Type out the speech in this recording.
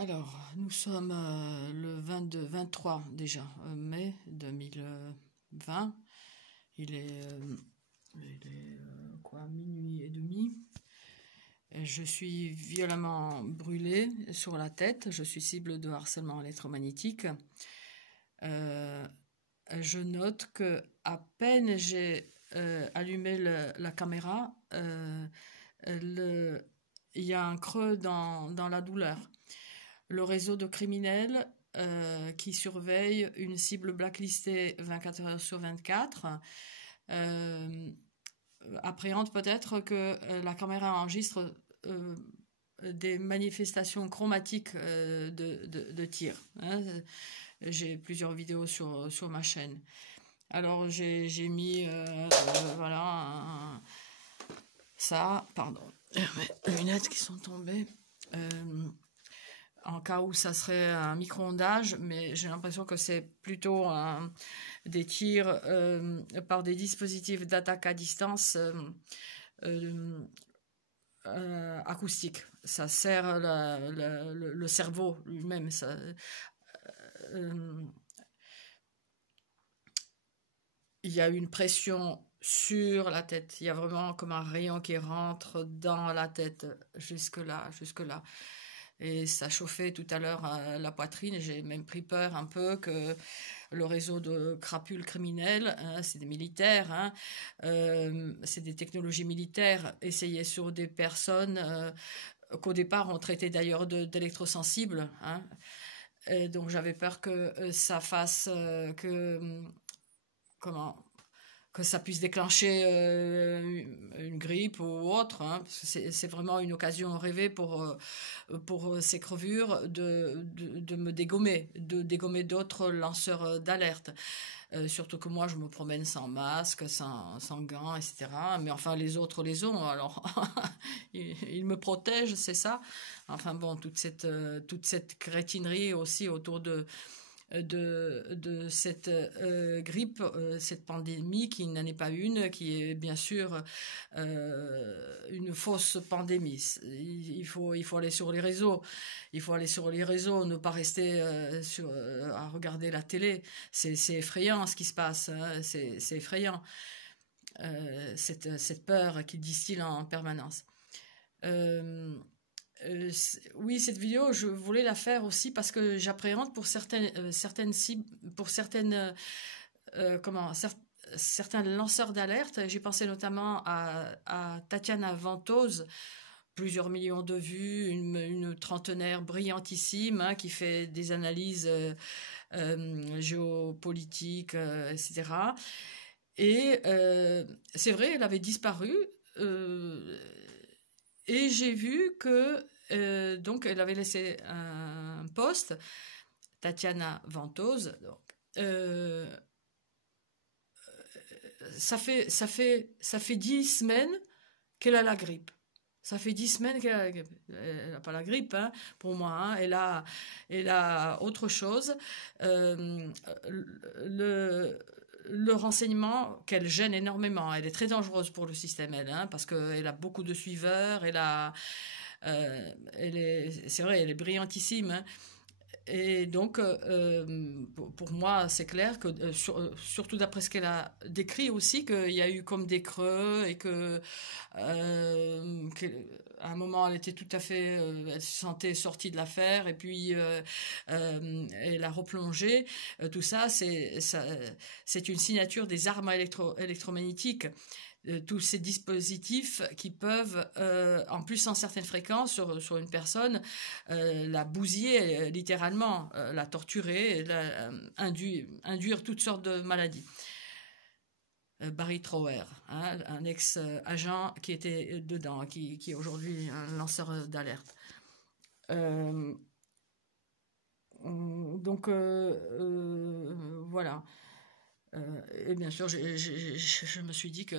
Alors, nous sommes le 23 déjà, mai 2020. Il est, quoi, minuit et demi. Je suis violemment brûlée sur la tête. Je suis cible de harcèlement électromagnétique. Je note que à peine j'ai allumé la caméra, il y a un creux dans la douleur. Le réseau de criminels qui surveille une cible blacklistée 24 heures sur 24 appréhende peut-être que la caméra enregistre des manifestations chromatiques de tir. Hein. J'ai plusieurs vidéos sur ma chaîne. Alors j'ai mis voilà ça, pardon, mes lunettes qui sont tombées. En cas où ça serait un micro-ondage, mais j'ai l'impression que c'est plutôt des tirs par des dispositifs d'attaque à distance acoustiques. Ça sert le cerveau lui-même. Il y a une pression sur la tête. Il y a vraiment comme un rayon qui rentre dans la tête, jusque-là. Et ça chauffait tout à l'heure la poitrine. J'ai même pris peur un peu que le réseau de crapules criminels, hein, c'est des militaires, hein, c'est des technologies militaires essayées sur des personnes qu'au départ on traitait d'ailleurs d'électrosensibles. Hein. Donc j'avais peur que ça fasse que ça puisse déclencher une grippe ou autre, hein, parce que c'est vraiment une occasion rêvée pour ces crevures de me dégommer, de dégommer d'autres lanceurs d'alerte. Surtout que moi je me promène sans masque, sans gants, etc. Mais enfin les autres les ont, alors ils me protègent, c'est ça. Enfin bon, toute cette crétinerie aussi autour de cette grippe, cette pandémie qui n'en est pas une, qui est bien sûr une fausse pandémie. Il faut aller sur les réseaux. Il faut aller sur les réseaux, ne pas rester à regarder la télé. C'est effrayant ce qui se passe. Hein. C'est effrayant. Cette peur qui distille en permanence. Oui, cette vidéo, je voulais la faire aussi parce que j'appréhende pour certaines cibles, pour certains lanceurs d'alerte. J'ai pensé notamment à Tatiana Ventose, plusieurs millions de vues, une trentenaire brillantissime, hein, qui fait des analyses géopolitiques, etc. Et c'est vrai, elle avait disparu. Et j'ai vu que donc elle avait laissé un post, Tatiana Ventose. Donc, ça fait 10 semaines qu'elle a la grippe. Ça fait 10 semaines qu'elle a la grippe. Elle n'a pas la grippe, hein, pour moi. Hein. Elle a autre chose. Le renseignement qu'elle gêne énormément. Elle est très dangereuse pour le système, elle, hein, parce qu'elle a beaucoup de suiveurs. C'est vrai, elle est brillantissime. Hein. Et donc, pour moi, c'est clair que, surtout d'après ce qu'elle a décrit aussi, qu'il y a eu comme des creux et qu'à un moment, elle était tout à fait, elle se sentait sortie de l'affaire et puis elle a replongé. Tout ça, c'est une signature des armes électromagnétiques. Tous ces dispositifs qui peuvent, en plus en certaines fréquences, sur une personne, la bousiller littéralement, la torturer, induire toutes sortes de maladies. Barry Trower, hein, un ex-agent qui était dedans, qui est aujourd'hui un lanceur d'alerte. Donc voilà. Et bien sûr, je me suis dit que